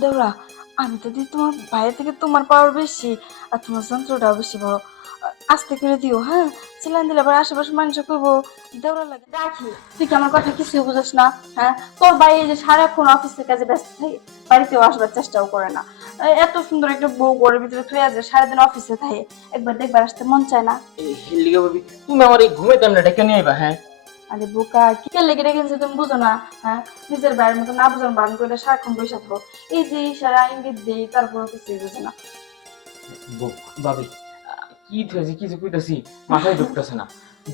দেওরা, আমি তো দিই তোমার বাইরে থেকে তোমার পাওয়ার বেশি আর তোমার যন্ত্রটাও বেশি বড় আস্তে করে দিও হ্যাঁ? চিলান দিলে আবার আশেপাশে মানুষ করব দেওরা লাগে, রাখি, তুই কি আমার কথা কিছুই বুঝোস না হ্যাঁ? তোর বাইরে যে সারাক্ষণ অফিসের কাজে ব্যস্ত থাকে, বাড়িতেও আসবার চেষ্টাও করে না। এত সুন্দর একটা বউ ঘরের ভিতরে তুই আজ সারাদিন অফিসে থাকে, একবার দেখবার আসতে মন চায় না। তুমি আমার এই ঘুমে তেমন ডেকে নিয়ে আইবা হ্যাঁ? আরে বোকা কি লেগে রেখেছে তুমি বুঝো না হ্যাঁ? নিজের বাইরের মতো না বুঝার বান করে সারাক্ষণ বসে থাকো। এই যে ইশারা ইঙ্গিত দেই তারপরে কিছুই বুঝে না। ভাবি কি থয়েছি কিছু কইতাছি মাথায় ঢুকতেছে না।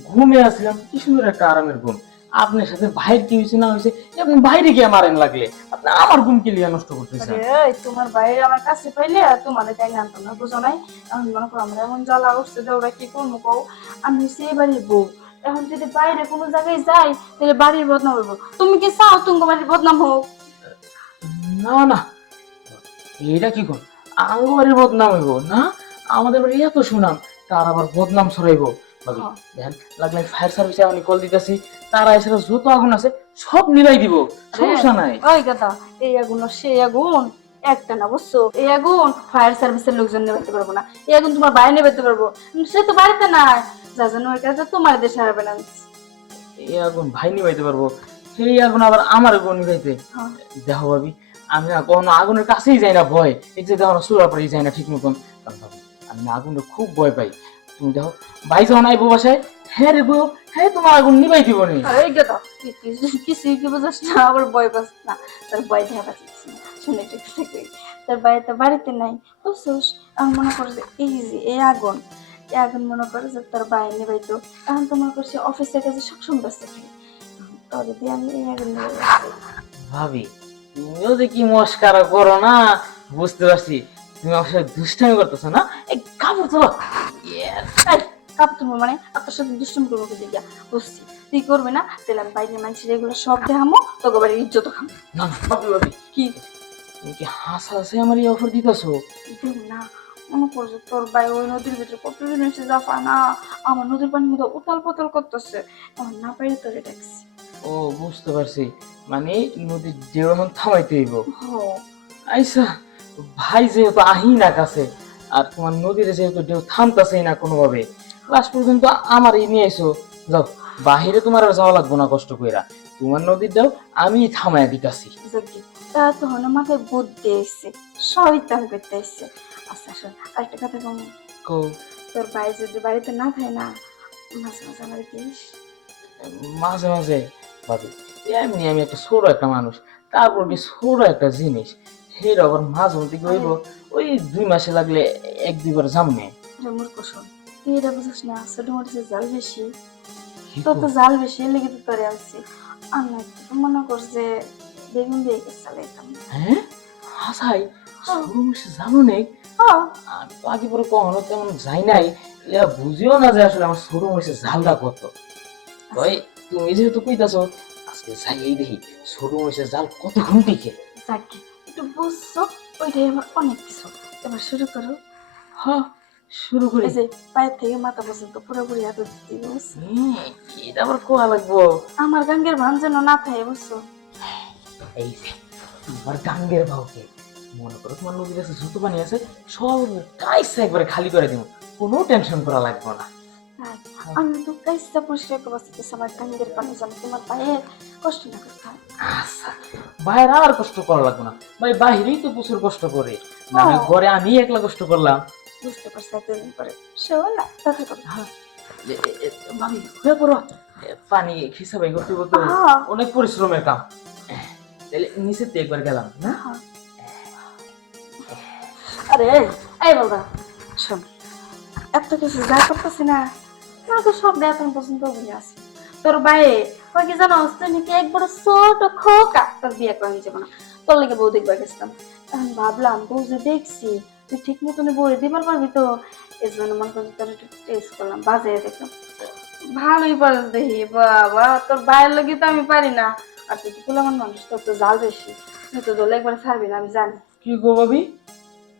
ঘুমে আসলাম কি সুন্দর একটা আরামের ঘুম। আপনার সাথে বাইরে কি হয়েছে না হয়েছে আপনি বাইরে গিয়ে মারেন লাগলে। আপনি আমার ঘুম কে লিয়া নষ্ট করতেছেন। এই তোমার বাইরে আমার কাছে পাইলে আর তোমাদের টাইম আনতাম না বুঝো নাই? এখন মনে করো আমরা এমন জ্বালা উঠছে যে ওরা কি করব কও? আমি এই বাড়ির বউ। এখন যদি বাইরে কোনো জায়গায় যাই তাহলে বাড়ির বদনাম হইব। তুমি কি চাও তুমি বাড়ির বদনাম হোক? না না। এটা কি কর? আঙ্গবাড়ির বদনাম হইব না? আমাদের বাড়ি এত সুনাম তার আবার বদনাম ছড়াইব। হ্যাঁ। দেখেন লাগলে ফায়ার সার্ভিসে আমি কল দিতেছি তারা এছাড়া যত আগুন আছে সব নিভাই দিব। সমস্যা নাই। ওই কথা এই আগুন সেই আগুন। একটা না বুঝছ? এই আগুন ফায়ার সার্ভিসের লোকজন নেবাতে পারব না। এই আগুন তোমার বাইরে নেবাতে পারব। সে তো বাড়িতে নাই। যা জানো ওই কাজটা তোমার দেশে হারাবে না। এই আগুন ভাই নিভাইতে পারব। সেই আগুন আবার আমার আগুন নিভাইতে হ্যাঁ। দেখো ভাবি আমি না কখনো আগুনের কাছেই যাই না ভয়। এই যে দেখো না পড়ে যাই না ঠিক মতন। আমি না আগুনটা খুব ভয় পাই। তুমি দেখো ভাই যখন আইবো বাসায় হ্যাঁ রে বউ হ্যাঁ তোমার আগুন নিভাই দিব নি। এই কথা কিছু কি বুঝাস না আবার ভয় পাস না। তার ভয় দেখা পাচ্ছিস তার বাড়িতে বাড়িতে নাই। মনে করি যে এই যে এই আগুন এই আগুন মনে করে যে তার নেবাইতো এখন তো মনে করছি অফিসের সবসময় ব্যস্ত থাকি তবে দিয়ে আমি এই আগুন ভাবি তুমিও যে কি মস্কারা করো না? বুঝতে পারছি তুমি আমার সাথে দুষ্টামি করতেছো না? এই কাপড় তোলো Yes! কাপ তুমি মানে আপনার সাথে দুষ্টুমি করব কি দিয়া বুঝছি। তুই করবি না? তাহলে আমি বাইরের মানুষের এগুলো সব দেখামো তোকে বাড়ির ইজ্জত খামো। না না ভাবি ভাবি। কি? তুমি কি হাসা হাসে আমার এই অফার দিতেছো? না মনে করছে তোর ভাই ওই নদীর ভিতরে কতদিন এসে জাফা না আমার নদীর পানির মধ্যে উতাল পাতাল করতেছে। আমার না পাইলে তোরে ডাকছি। ও বুঝতে পারছি। মানে নদীর ঢেউ এখন থামাইতে হইব। আইসা ভাই যেহেতু আহি না কাছে আর তোমার নদীর যেহেতু ঢেউ থামতাছেই না কোনোভাবে লাস্ট পর্যন্ত আমার এই নিয়ে এসো। যাও বাহিরে তোমার আর যাওয়া লাগবো না কষ্ট কইরা। তোমার নদীর ঢেউ আমি থামাইয়া দিতাছি। তা তো হলো মাথায় বুদ্ধি এসছে শয়তান করতে এসছে আচ্ছা শোন আরেকটা কথা কম। কো তোর ভাই যদি বাড়িতে না থাকে না মাঝে মাঝে আমার দিস মাঝে মাঝে ভাবি এমনি আমি একটা ছোট একটা মানুষ তারপর কি ছোট একটা জিনিস সেই আবার মাঝে মধ্যে কি হইব? ওই দুই মাসে লাগলে এক দুইবার যামনে রে মূর্খ শোন তুই এটা বুঝিস না ছোট মরিচের জাল বেশি। তোর তো জাল বেশি লেগে তো তোরে আনছি। আর না মনে কর যে বেগুন দিয়ে গেছে হ্যাঁ। হাসাই? ছোট জানো নেই হ্যাঁ। আমি তো আগে পরে কখনো তেমন যাই নাই। এরা বুঝিও না যে আসলে আমার ছোট মরিচের ঝালটা কত। তাই তুমি যেহেতু কইতাছো আজকে যাই এই দেখি ছোট মরিচের জাল কত ঘন্টিকে যাকে একটু বুঝছ ওইটাই আমার অনেক কিছু। এবার শুরু করো। হ্যাঁ শুরু করি। যে পায়ের থেকে মাথা পর্যন্ত পুরোপুরি এত দিতে বুঝছ? এটা আবার কোয়া লাগবো? আমার গাঙ্গের ভান যেন না থাকে বুঝছ? এই তোমার গাঙ্গের মনে করো তোমার নদীর কাছে যত পানি আছে সব কাইসা একবারে খালি করে দিব কোনো টেনশন করা লাগবে না। আমি তো কাইসা পরিষ্কার করে বাঁচতেছি আমার গাঙ্গের পানি যেন তোমার কষ্ট না করতে আচ্ছা বাইরে আর কষ্ট করা লাগবে না। ভাই বাহিরেই তো প্রচুর কষ্ট করে। না। ঘরে আমি একলা কষ্ট করলাম। বুঝতে পারছি এতদিন পরে সে না দেখা করো। হ্যাঁ, ভাবি হয়ে পড়ো। পানি খিসাবাই করতে করতে হ্যাঁ। অনেক পরিশ্রমের কাম। তাহলে একবার গেলাম না? হ্যাঁ। আরে এই, শোন এত কিছু যা করতেছি না তো সব আছি তোর বাইরে কি জানো একবার ছোট খোকা তোর বিয়ে করে তোর লেগে বউ দেখবার গেছিলাম। এখন ভাবলাম বউ যে দেখছি তুই ঠিক মতন বই দিবার পারবি তো? এই জন্য মনে করছি তোর একটু টেস্ট করলাম বাজারে দেখলাম। ভালোই পারে দেখি বাবা তোর বাইরের লোকে তো আমি পারি না। আর তুই তো পোলামান মানুষ তোর তো জাল বেশি তুই তো দলে একবার ছাড়বি না আমি জানি। কি গো ভাবি?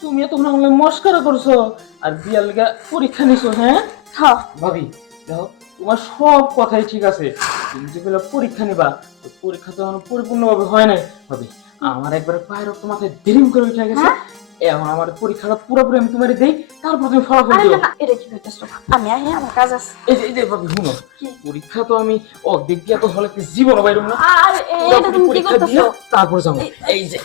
তুমি আমাকে মস্কার করছ আর বিয়ার লেগে পরীক্ষা নিছো হ্যাঁ? হ্যাঁ। ভাবি দেখো তোমার সব কথাই ঠিক আছে তুমি যে বলে পরীক্ষা নিবা পরীক্ষা তো পরিপূর্ণ পরিপূর্ণভাবে হয় নাই। ভাবি আমার একবারে পায়ের রক্ত মাথায় দেরিম করে উঠে গেছে? এখন আমার পরীক্ষাটা পুরোপুরি আমি তোমার দেই তারপর তুমি ফলাফল দিও। এটা কি কইতেছো আমি আহি আমার কাজ আছে। এই যে এই যে ভাবি শুনো পরীক্ষা তো আমি অর্ধেক দিয়া তো হলে জীবন বাইরম না। আর এটা তুমি কি করতেছো? তারপর যাব। এই যে!